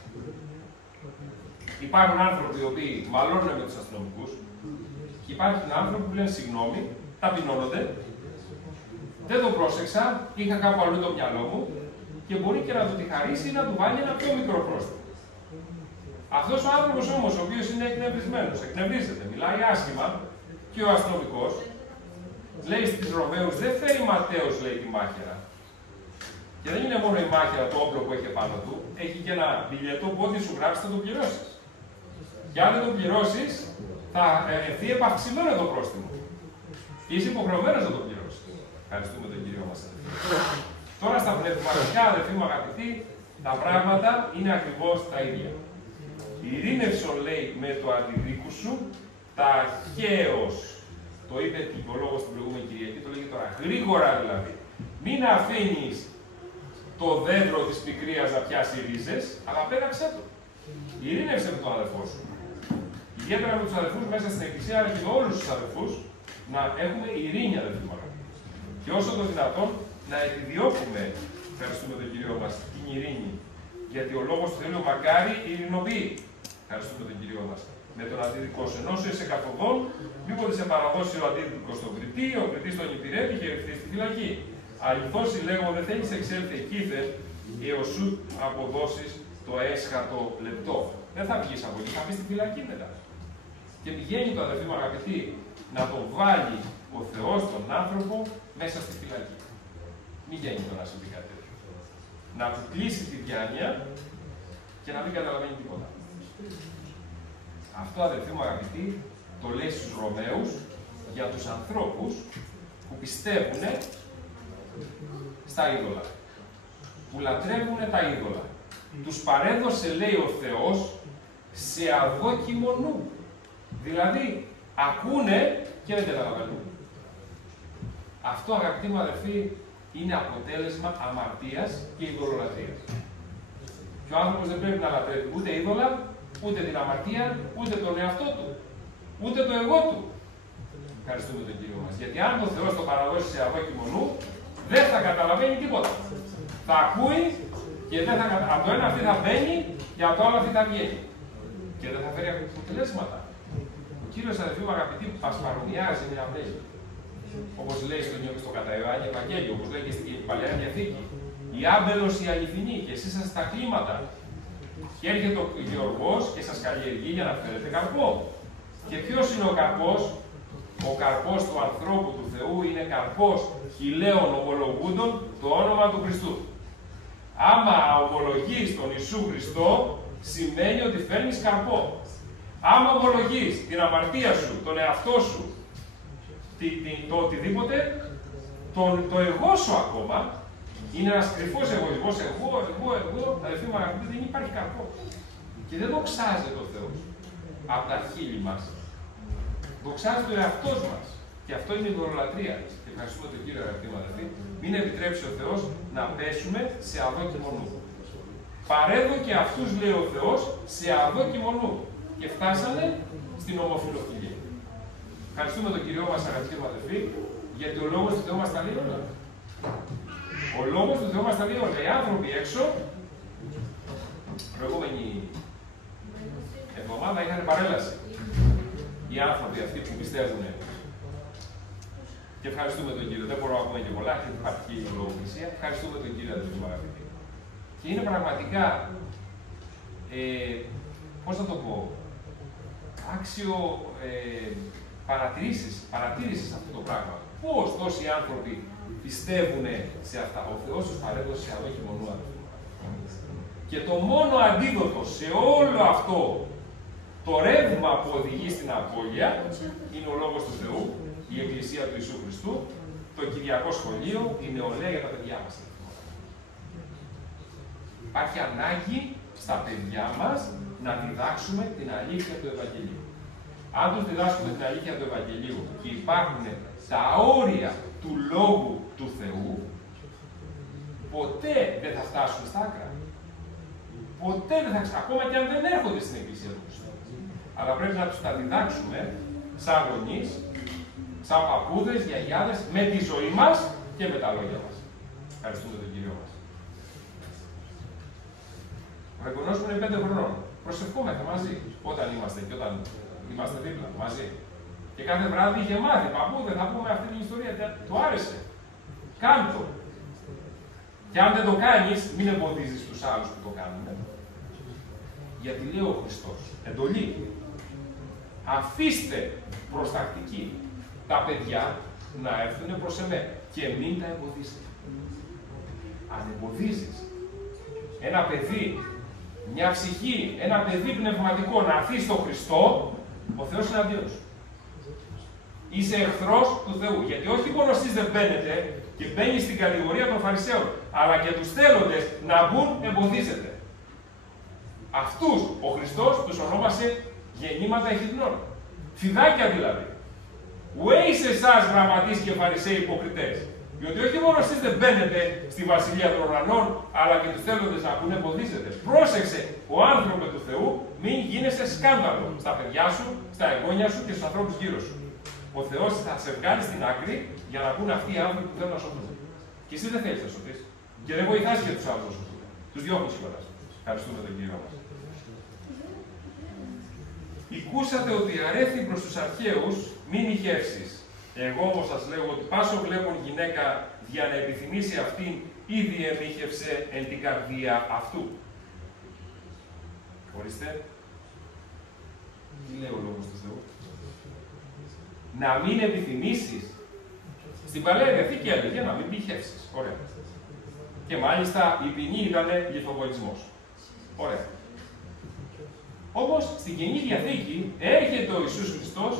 Υπάρχουν άνθρωποι οι οποίοι μαλώνουν με τους αστυνομικούς και υπάρχουν άνθρωποι που λένε συγγνώμη, ταπεινώνονται, δεν το πρόσεξα, είχα κάπου αλλού το μυαλό μου και μπορεί και να του τη χαρίσει ή να του βάλει ένα πιο μικρό πρόστιμο. Αυτός ο άνθρωπος όμως, ο οποίος είναι εκνευρισμένος, εκνευρίζεται, μιλάει άσχημα και ο αστυνομικός λέει στις Ρωμαίους, δεν φέρει Ματέος, λέει, τη μάχαιρα. Και δεν είναι μόνο η μάχαιρα, το όπλο που έχει πάνω του, έχει και ένα μπιλιέτο που ό,τι σου γράψει θα το πληρώσεις. Και αν δεν το πληρώσεις, θα έρθει επαυξημένο το πρόστιμο. Είσαι υποχρεωμένος να το πληρώσεις. Ευχαριστούμε τον Κύριο μας. Τώρα στα πνευματικά, αδελφοί μου αγαπητοί, τα πράγματα είναι ακριβώς τα ίδια. Ειρήνευσον, λέει, με το αντιδίκου σου, ταχαίως. Το είπε και ο Λόγος την προηγούμενη Κυριακή, το λέγει τώρα. Γρήγορα δηλαδή. Μην αφήνεις το δέντρο της πικρίας να πιάσει ρίζες, αλλά πέταξε το. Ειρήνευσε με τον αδελφό σου. Ιδιαίτερα με τους αδελφούς μέσα στην Εκκλησία, αλλά και με όλους τους αδελφούς, να έχουμε ειρήνη, αδελφοί μου. Και όσο το δυνατόν να επιδιώκουμε, ευχαριστούμε τον Κύριο μας, την ειρήνη. Γιατί ο Λόγος του Θεού μακάρι ειρηνοποιεί. Ευχαριστούμε τον Κύριο μας. Με τον αντίδικο σου, ενώ σου είσαι καθοδόν, μήποτε σε παραδώσει ο αντίδικος στον κριτή, ο κριτής τον υπηρέτη και ρηφθεί στη φυλακή. Αληθώς λέγω, δεν θέλεις εξέλθει εκείθεν, έως σου αποδώσεις το έσχατο λεπτό. Δεν θα βγεις από εκεί, θα μπει στη φυλακή μετά. Και πηγαίνει το, αδελφοί μου αγαπητοί, να τον βάλει ο Θεός τον άνθρωπο μέσα στη φυλακή. Μην γίνει το να συμβεί κάτι τέτοιο. Να του κλείσει τη διάνοια και να μην καταλαβαίνει τίποτα. Αυτό, αδελφοί μου αγαπητοί, το λέει στους Ρωμαίους για τους ανθρώπους που πιστεύουν στα είδωλα. Που λατρεύουν τα είδωλα. Τους παρέδωσε, λέει ο Θεός, σε αδόκιμο νου. Δηλαδή, ακούνε και δεν καταλαβαίνουν. Αυτό, αγαπητοί μου αδελφοί, είναι αποτέλεσμα αμαρτίας και ειδωλολατρίας. Και ο άνθρωπος δεν πρέπει να λατρεύει ούτε είδωλα, ούτε την αμαρτία, ούτε τον εαυτό του, ούτε το εγώ του. Ευχαριστούμε τον Κύριο μας. Γιατί αν ο Θεός το παραδώσει σε αδόκιμο νου, δεν θα καταλαβαίνει τίποτα. Θα ακούει και δεν θα από το ένα αυτή θα μπαίνει και από το άλλο αυτή θα βγαίνει. Και δεν θα φέρει αποτελέσματα. Ο Κύριος, αδελφοί μου αγαπητοί, μας παρομοιάζει με αμπέλι. Όπως λέει στο κατά Ιωάννη Ευαγγέλιο, όπως λέει και στην Παλαιά Διαθήκη. Η άμπελος η αληθινή και εσείς σας τα κλίματα. Και έρχεται ο Γεωργός και σας καλλιεργεί για να φέρετε καρπό. Και ποιος είναι ο καρπός? Ο καρπός του ανθρώπου του Θεού είναι καρπός χιλέων ομολογούντων το όνομα του Χριστού. Άμα ομολογείς τον Ιησού Χριστό, σημαίνει ότι φέρνεις καρπό. Άμα ομολογείς την αμαρτία σου, τον εαυτό σου, το οτιδήποτε, το εγώ σου ακόμα, είναι ένας κρυφός εγωισμός, εγώ, αδελφοί μου αγαπητοί, δεν υπάρχει καρπό. Και δεν δοξάζεται ο Θεός από τα χείλη μας. Δοξάζεται ο εαυτός μας. Και αυτό είναι η ειδωλολατρία. Και ευχαριστούμε τον Κύριο, αγαπητοί μου αδελφοί. Μην επιτρέψει ο Θεός να πέσουμε σε αδόκιμο νου. Παρέδω και αυτούς, λέει ο Θεός, σε αδόκιμο νου. Και φτάσανε στην ομοφυλοφιλία. Ευχαριστούμε τον Κύριο μας, αγαπητοί μου αδελφοί, γιατί ο Λόγος του Θεού μας τα λέει όλα. Ο Λόγος του Θεού μας τα λέει όλα. Οι άνθρωποι έξω, προηγούμενη εβδομάδα είχαν παρέλαση. Οι άνθρωποι αυτοί που πιστεύουν. Και ευχαριστούμε τον Κύριο. Δεν μπορούμε να πούμε και πολλά, γιατί υπάρχει η λογοκρισία. Ευχαριστούμε τον Κύριο, αδελφοί μου αγαπητοί. Και είναι πραγματικά, πώς θα το πω, άξιο παρατήρησης αυτό το πράγμα. Πώς τόσοι άνθρωποι πιστεύουν σε αυτά. Ο Θεός τους παρέδωσε σε αδόκιμο νου. Και το μόνο αντίδοτο σε όλο αυτό Το ρεύμα που οδηγεί στην απώλεια είναι ο Λόγος του Θεού, η Εκκλησία του Ιησού Χριστού, το Κυριακό Σχολείο, η νεολαία για τα παιδιά μας. Υπάρχει ανάγκη στα παιδιά μας να διδάξουμε την αλήθεια του Ευαγγελίου. Αν τους διδάξουμε την αλήθεια του Ευαγγελίου και υπάρχουν τα όρια του Λόγου του Θεού, ποτέ δεν θα φτάσουν στα άκρα. Ποτέ δεν θα ακόμα και αν δεν έρχονται στην Εκκλησία του Χριστού. Αλλά πρέπει να τους τα διδάξουμε σαν γονείς, σαν παππούδες, γιαγιάδες, με τη ζωή μας και με τα λόγια μας. Ευχαριστούμε τον Κύριο μας. Ο εγγονός μου είναι 5 χρονών. Προσευχόμαστε μαζί, όταν είμαστε και όταν είμαστε δίπλα, μαζί. Και κάθε βράδυ είχε μάθει, παππού, δεν θα πούμε αυτή την ιστορία, του άρεσε. Κάντο. Και αν δεν το κάνεις, μην εμποδίζεις τους άλλους που το κάνουν. Γιατί λέει ο Χριστός, εντολή. Αφήστε προστακτική τα παιδιά να έρθουν προς εμέ και μην τα εμποδίσετε. Αν εμποδίζεις ένα παιδί, μια ψυχή, ένα παιδί πνευματικό να έρθει στον Χριστό, ο Θεός είναι εναντίον σου. Είσαι εχθρός του Θεού. Γιατί όχι μόνο εσείς δεν μπαίνετε και μπαίνει στην κατηγορία των Φαρισαίων, αλλά και τους θέλοντες να μπουν, εμποδίζετε. Αυτούς ο Χριστός τους ονόμασε γεννήματα εχιδνών. Φιδάκια δηλαδή. Ουέ σε εσάς γραμματείς και Φαρισαίοι υποκριτές. Διότι όχι μόνο εσείς δεν μπαίνετε στη Βασιλεία των Ουρανών, αλλά και τους θέλοντες να μπουν, εμποδίζετε. Πρόσεξε, ο άνθρωπο του Θεού, μην γίνεσαι σκάνδαλο στα παιδιά σου, στα εγγόνια σου και στους ανθρώπους γύρω σου. Ο Θεός θα σε βγάλει στην άκρη για να μπουν αυτοί οι άνθρωποι που θέλουν να σωθούν. Και εσύ δεν θέλεις να σωθείς. Και δεν βοηθάς και τους άλλους να σωθούν. Τους διώχνεις κιόλας. Ευχαριστούμε τον Κύριο μας. Οικούσατε ότι αρέθη προς τους αρχαίους μη μοιχεύσεις. Εγώ όμως σας λέω ότι πάσο βλέπουν γυναίκα για να επιθυμήσει αυτήν, ήδη εμίχευσε εν την καρδία αυτού. Ορίστε. Τι λέει ο Λόγος του Θεού? Να μην επιθυμήσεις. Στην Παλαιά Διαθήκη έλεγε να μην μοιχεύσεις. Ωραία. Και μάλιστα η ποινή ήταν λιθοβολισμός. Ωραία. Όμως στην Καινή Διαθήκη έρχεται ο Ιησούς Χριστός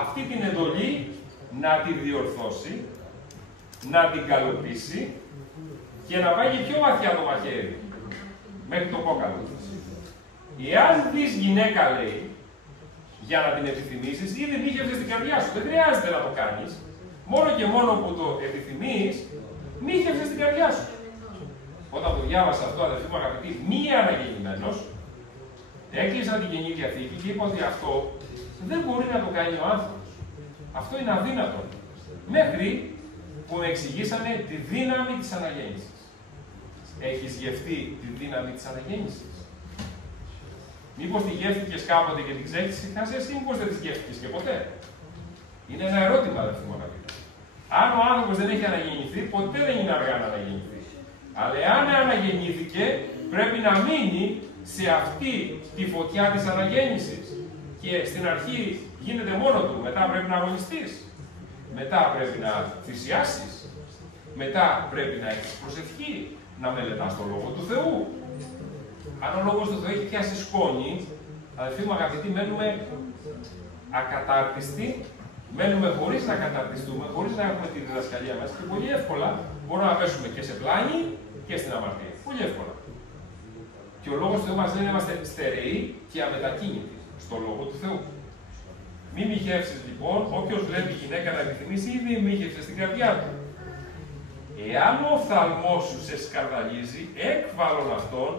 αυτή την εντολή να τη διορθώσει, να την καλοποιήσει και να πάει πιο βαθιά το μαχαίρι, μέχρι το κόκαλο. Εάν δεις γυναίκα, λέει, για να την επιθυμήσεις, ήδη μύχευσες στην καρδιά σου. Δεν χρειάζεται να το κάνεις. Μόνο και μόνο που το επιθυμείς, μύχευσες στην καρδιά σου. Όταν το διάβασα αυτό, αδελφοί μου αγαπητοί, μία αναγεννημένος, έκλεισα την Καινή Διαθήκη και είπα ότι αυτό δεν μπορεί να το κάνει ο άνθρωπος. Αυτό είναι αδύνατο. Μέχρι που με εξηγήσανε τη δύναμη της αναγέννησης. Έχεις γευτεί τη δύναμη της αναγέννησης? Μήπως τη γεύτηκες κάποτε και την ξέχασες ή μήπως δεν τη γεύτηκες και ποτέ? Είναι ένα ερώτημα, αδελφοί μου αγαπητοί. Αν ο άνθρωπος δεν έχει αναγεννηθεί, ποτέ δεν είναι αργά να αναγεννηθεί. Αλλά αν αναγεννήθηκε, πρέπει να μείνει σε αυτή τη φωτιά της αναγέννησης. Και στην αρχή γίνεται μόνο του. Μετά πρέπει να αγωνιστείς. Μετά πρέπει να θυσιάσεις. Μετά πρέπει να έχεις προσευχή. Να μελετάς τον Λόγο του Θεού. Αν ο Λόγος του Θεού έχει πιάσει σκόνη, αδελφοί μου αγαπητοί, μένουμε ακατάρτιστοι, μένουμε χωρίς να καταρτιστούμε, χωρίς να έχουμε τη διδασκαλία μας και πολύ εύκολα μπορούμε να πέσουμε και σε πλάνη και στην αμαρτία. Πολύ εύκολα. Και ο Λόγος του Θεού μας λέει να είμαστε στερεοί και αμετακίνητοι στο Λόγο του Θεού. Μη μοιχεύσεις λοιπόν, όποιος βλέπει γυναίκα να επιθυμήσει, ήδη μοιχεύσε στην καρδιά του. Εάν ο οφθαλμός σου σε σκαρδαλίζει, έκβαλον αυτόν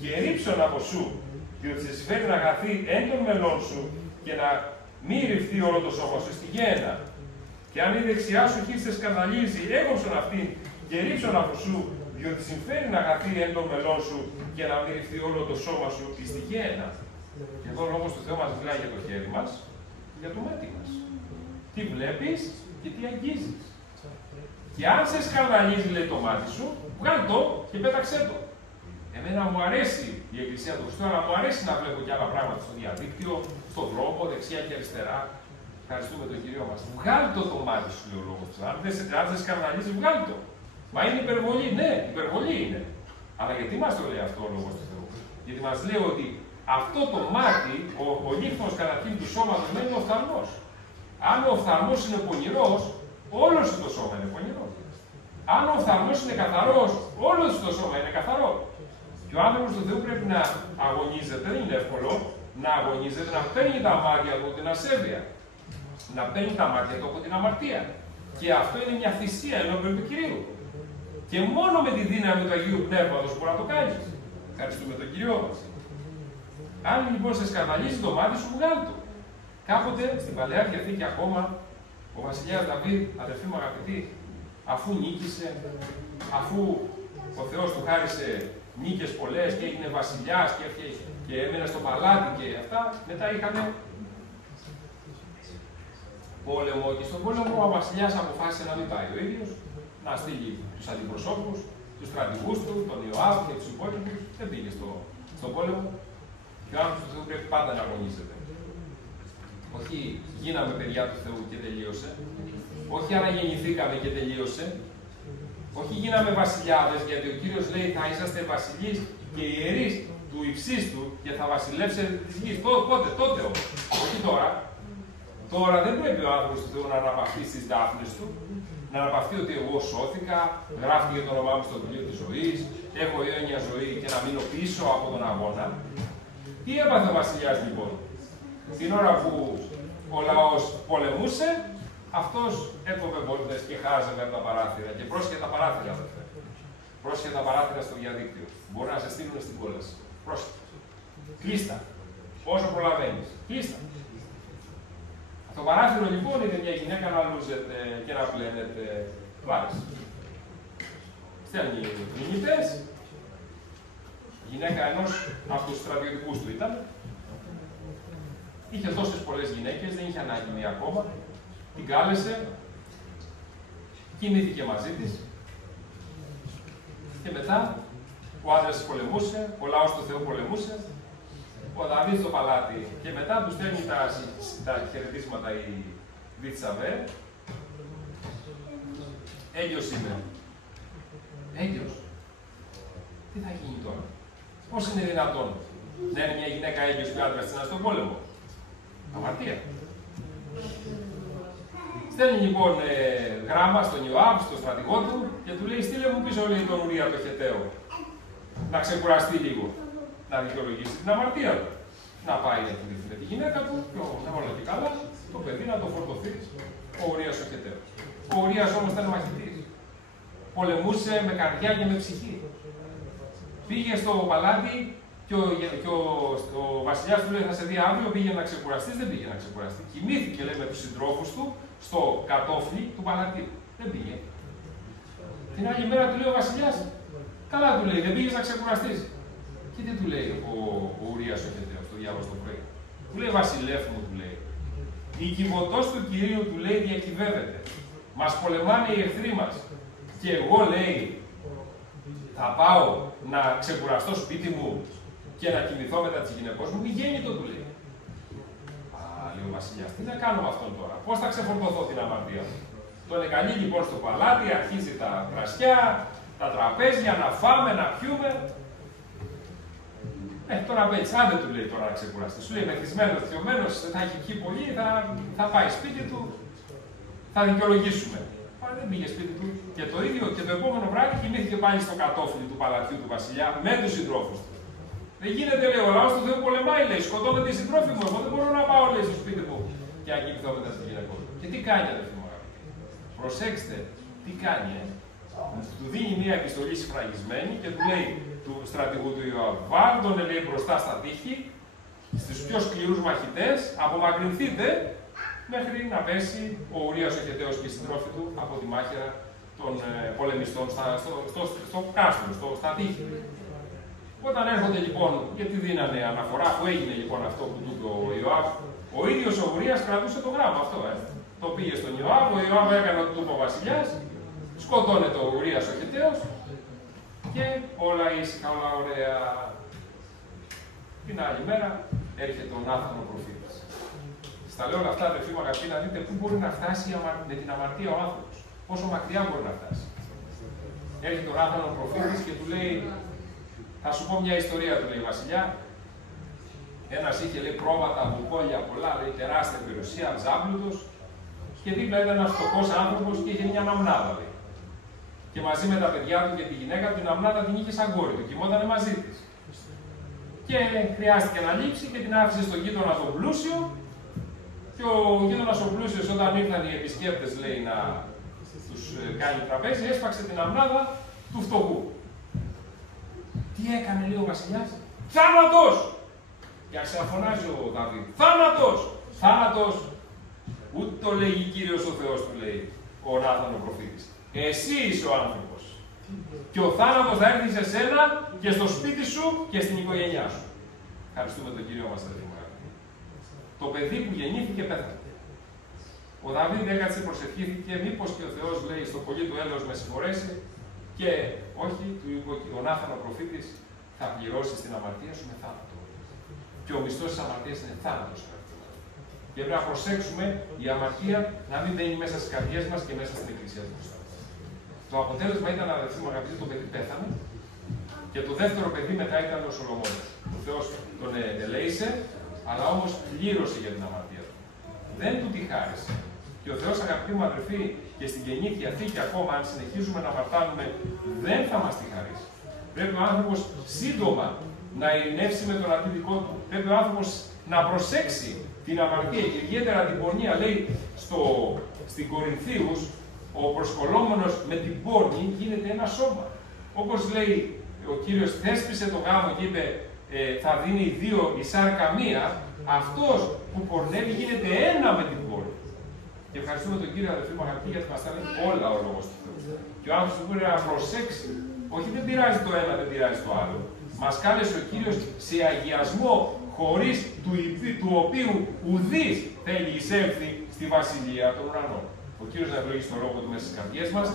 και ρίψον από σου, διότι σε συμφέρει να χαθεί εν των μελών σου και να μη ρηφθεί όλο το σώμα σου στη γέννα. Και αν η δεξιά σου χείρ σε σκαρδαλίζει, έκοψον αυτήν και ρίψον από σου, διότι συμφέρει να χαθεί εν των μελών σου και να μην ρηφθεί όλο το σώμα σου στη γέννα. Και εδώ ο Λόγος του Θεού μας μιλάει για το χέρι μας, για το μάτι μας. Τι βλέπεις και τι αγγίζεις. Και αν σε σκανδαλίζει, λέει, το μάτι σου, βγάλ' το και πέταξέ το. Εμένα μου αρέσει η Εκκλησία του Χριστού, αλλά μου αρέσει να βλέπω και άλλα πράγματα στο διαδίκτυο, στον δρόμο, δεξιά και αριστερά. Ευχαριστούμε τον Κύριο μας. Βγάλ' το μάτι σου, λέει ο Λόγος του Θεού. Αν δεν σε σκανδαλίζει, βγάλ' το. Μα είναι υπερβολή. Ναι, υπερβολή είναι. Αλλά γιατί μας το λέει αυτό ο Λόγος του Θεού? Γιατί μας λέει ότι Αυτό το μάτι, ο λίχνος καταρχήν του σώματος είναι ο οφθαλμός. Αν ο οφθαλμός είναι πονηρός, όλο σου το σώμα είναι πονηρό. Αν ο οφθαλμός είναι καθαρός, όλο σου το σώμα είναι καθαρό. Και ο άνθρωπος του Θεού πρέπει να αγωνίζεται, δεν είναι εύκολο, να αγωνίζεται, να παίρνει τα μάτια του από την ασέβεια. Να παίρνει τα μάτια του από την αμαρτία. Και αυτό είναι μια θυσία ενώπιον του Κυρίου. Και μόνο με τη δύναμη του Αγίου Πνεύματος μπορεί να το κάνει. Ευχαριστούμε τον Κύριο μας. Αν λοιπόν σε σκανδαλίζει το μάτι σου, βγάλει το. Κάποτε στην Παλαιά Διαθήκη ακόμα, ο βασιλιάς Δαβίδ, αδερφοί μου αγαπητοί, αφού νίκησε, αφού ο Θεός του χάρισε νίκες πολλές και έγινε βασιλιάς και έμενε στο παλάτι και αυτά, μετά είχαν πόλεμο. Και στον πόλεμο ο βασιλιάς αποφάσισε να μην πάει ο ίδιος, να στείλει τους αντιπροσώπους, τους στρατηγούς του, τον Ιωάβ και τους υπόλοιπους. Δεν πήγε στον πόλεμο. Και ο άνθρωπος του Θεού πρέπει πάντα να αγωνίζεται. Όχι γίναμε παιδιά του Θεού και τελείωσε. Όχι αναγεννηθήκαμε και τελείωσε. Όχι γίναμε βασιλιάδες, γιατί ο Κύριος λέει θα είσαστε βασιλείς και ιερείς του υψίστου και θα βασιλεύσετε της γης. Πότε, τότε όμως. Όχι τώρα. Τώρα δεν πρέπει ο άνθρωπος του Θεού να αναπαυθεί στις δάφνες του, να αναπαυθεί ότι εγώ σώθηκα, γράφτηκε το όνομά μου στο βιβλίο της ζωής, έχω αιώνια ζωή και να μείνω πίσω από τον αγώνα. Τι έπαθε ο βασιλιάς λοιπόν? Την ώρα που ο λαός πολεμούσε, αυτός έκοβε βόλτες και χάζευε από τα παράθυρα. Και πρόσχε τα παράθυρα, αδερφέ. Πρόσχε τα παράθυρα στο διαδίκτυο. Μπορεί να σε στείλουν στην κόλαση. Πρόσχε. Κλείστα. Όσο προλαβαίνεις. Κλείστα. Το παράθυρο λοιπόν είναι μια γυναίκα να λούζεται και να πλένεται. Βάρες. Στέλνει μηνυτές. Γυναίκα ενός από τους στρατιωτικούς του ήταν. Είχε τόσες πολλές γυναίκες, δεν είχε ανάγκη μία ακόμα. Την κάλεσε, κοιμήθηκε μαζί της. Και μετά ο άντρας πολεμούσε, ο λαός του Θεού πολεμούσε. Ο Δαβίδ στο παλάτι και μετά του στέλνει τα χαιρετίσματα η Βίτσαβε. Έγκυος είμαι. Έγκυος. Τι θα γίνει τώρα? Πώς είναι δυνατόν να είναι μια γυναίκα έγκυος και άντρας της στον πόλεμο? Αμαρτία. Στέλνει λοιπόν γράμμα στον Ιωάβ, στον στρατηγό του και του λέει στείλε μου πίσω λέει τον Ουρία το Χεταίο. Να ξεκουραστεί λίγο. Να δικαιολογήσει την αμαρτία του. Να πάει να κοιμηθεί με τη γυναίκα του, και όλα και καλά, το παιδί να το φορτωθεί ο Ουρίας ο Χεταίος. Ο Ουρίας όμως ήταν μαχητής. Πολεμούσε με καρδιά και με ψυχή. Πήγε στο παλάτι και ο βασιλιάς του λέει: θα σε δει αύριο, πήγε να ξεκουραστεί. Δεν πήγε να ξεκουραστεί. Κοιμήθηκε λέει, με τους συντρόφους του στο κατόφλι του παλατίου. Δεν πήγε. Την άλλη μέρα του λέει ο βασιλιάς: καλά του λέει, δεν πήγε να ξεκουραστεί. Και τι του λέει ο Ουρίας ο Χεταίος, το διάβασε το πρωί. Του λέει: βασιλεύ μου, του λέει. Η κυβωτός του Κυρίου του λέει διακυβεύεται. Μας πολεμάνε οι εχθροί μας. Και εγώ λέει, θα πάω να ξεκουραστώ σπίτι μου και να κοιμηθώ μετά της γυναικός μου. Μη γέννητο, του λέει. Α, λέει ο βασιλιάς, τι να κάνω με αυτόν τώρα, πώς θα ξεφορτωθώ την αμαρτία μου. Τον εγκαλεί λοιπόν στο παλάτι, αρχίζει τα κρασιά, τα τραπέζια, να φάμε, να πιούμε. Τώρα πέτει, άντε του λέει τώρα να ξεκουραστεί. Σου λέει μεθυσμένος, θειωμένος, θα έχει πιει πολύ, θα πάει σπίτι του, θα δικαιολογήσουμε. Αλλά δεν πήγε σπίτι του. Και το ίδιο και το επόμενο βράδυ κοιμήθηκε πάλι στο κατόφλι του παλατιού του βασιλιά με τους συντρόφους του. Δεν γίνεται, λέει, ο λαός του Θεού πολεμάει, λέει, σκοτώνονται οι συντρόφοι μου. Εγώ δεν μπορώ να πάω, λέει, στο σπίτι μου και να κοιμηθώ μετά στη γυναίκα μου. Και τι κάνει, αδερφοί μου αγαπητοί? Προσέξτε, τι κάνει, Του δίνει μια επιστολή σφραγισμένη και του λέει του στρατηγού του Ιωάβ: βάλ τον, λέει, μπροστά στα τείχη, στους πιο σκληρούς μαχητές, απομακρυνθείτε μέχρι να πέσει ο Ουρίας ο Χεταίος και οι συντρόφοι του από τη μάχαιρα των πολεμιστών στο κάστρο, στα τείχη. Όταν έρχονται λοιπόν, γιατί δίνανε αναφορά που έγινε λοιπόν αυτό που του είπε ο Ιωάβ, ο ίδιος ο Ουρίας κρατούσε το γράμμα αυτό. Το πήγε στον Ιωάβ, ο Ιωάβ έκανε ό,τι του είπε ο βασιλιάς, σκοτώνεται ο Ουρίας ο Χεταίος και όλα ήσυχα, όλα ωραία. Την άλλη μέρα έρχεται ο Νάθαν ο προφήτης. Στα λέω όλα αυτά, αδερφοί μου αγαπητοί, να δείτε πού μπορεί να φτάσει με την αμαρτία ο άνθρωπος. Πόσο μακριά μπορεί να φτάσει. Έρχεται ο Νάθαν ο προφήτης και του λέει: θα σου πω μια ιστορία, του λέει, βασιλιά. Ένας είχε, λέει, πρόβατα, βουκόλια, πολλά, λέει, τεράστια περιουσία, ζάμπλουτος. Και δίπλα ήταν ένας φτωχός άνθρωπος και είχε μια ναμνάδα, λέει. Και μαζί με τα παιδιά του και τη γυναίκα του, την ναμνάδα την είχε σαν κόρη του, κοιμότανε μαζί της. Και χρειάστηκε να λείψει και την άφησε στον γείτονα τον πλούσιο. Και ο γείτονας ο πλούσιος, όταν ήρθαν οι επισκέπτες, λέει, να τους κάνει τραπέζι, έσπαξε την αμνάδα του φτωχού. Τι έκανε, λέει ο βασιλιάς? Θάνατος! Και άρχισε να φωνάζει ο Δαβίδ. Θάνατος! Θάνατος! Ούτε το λέγει Κύριος ο Θεός, του λέει ο Νάθαν ο προφήτης. Εσύ είσαι ο άνθρωπος. Και ο θάνατος θα έρθει σε σένα και στο σπίτι σου και στην οικογένειά σου. Ευχαριστούμε τον Κύριο μας, αδελφοί μου. Το παιδί που γεννήθηκε πέθανε. Ο Δαβίδ έκατσε, προσευχήθηκε, μήπως και ο Θεός, λέει, στο πολύ του έλεος με συγχωρέσει, και όχι, του είπε ο Νάθαν ο προφήτης, θα πληρώσεις την αμαρτία σου με θάνατο. Και ο μισθός της αμαρτίας είναι θάνατος. Και πρέπει να προσέξουμε η αμαρτία να μην μπαίνει μέσα στις καρδιές μας και μέσα στην εκκλησία μας. Το αποτέλεσμα ήταν, αδελφοί μου αγαπητοί, το παιδί πέθανε, και το δεύτερο παιδί μετά ήταν ο Σολομών. Ο Θεός τον ελέησε, αλλά όμως πλήρωσε για την αμαρτία του. Δεν του τη χάρισε. Και ο Θεός, αγαπητοί μου αδελφοί, και στην Καινή Διαθήκη ακόμα, αν συνεχίζουμε να αμαρτάνουμε, δεν θα μας τη χαρίσει. Πρέπει ο άνθρωπος σύντομα να ειρηνεύσει με τον αντίδικό του. Πρέπει ο άνθρωπος να προσέξει την αμαρτία και ιδιαίτερα την πορνεία. Λέει στην Κορινθίους, ο προσκολόμενος με την πόρνη γίνεται ένα σώμα. Όπως λέει ο Κύριος, θέσπισε το γάμο και είπε, θα δίνει δύο η σάρκα μία, αυτός που πορνεύει γίνεται ένα με την πόρνη. Και ευχαριστούμε τον Κύριο, αδελφοί μου αγαπητοί, γιατί μας τα λέει όλα ο Λόγος του Θεού. Και ο άνθρωπος μπορεί να προσέξει, όχι δεν πειράζει το ένα, δεν πειράζει το άλλο. Μας κάλεσε ο Κύριος σε αγιασμό, χωρίς του οποίου ουδής θέλει εισέλθει στη Βασιλεία των Ουρανών. Ο Κύριος να ευλογήσει τον λόγο του μέσα στις καρδιές μας.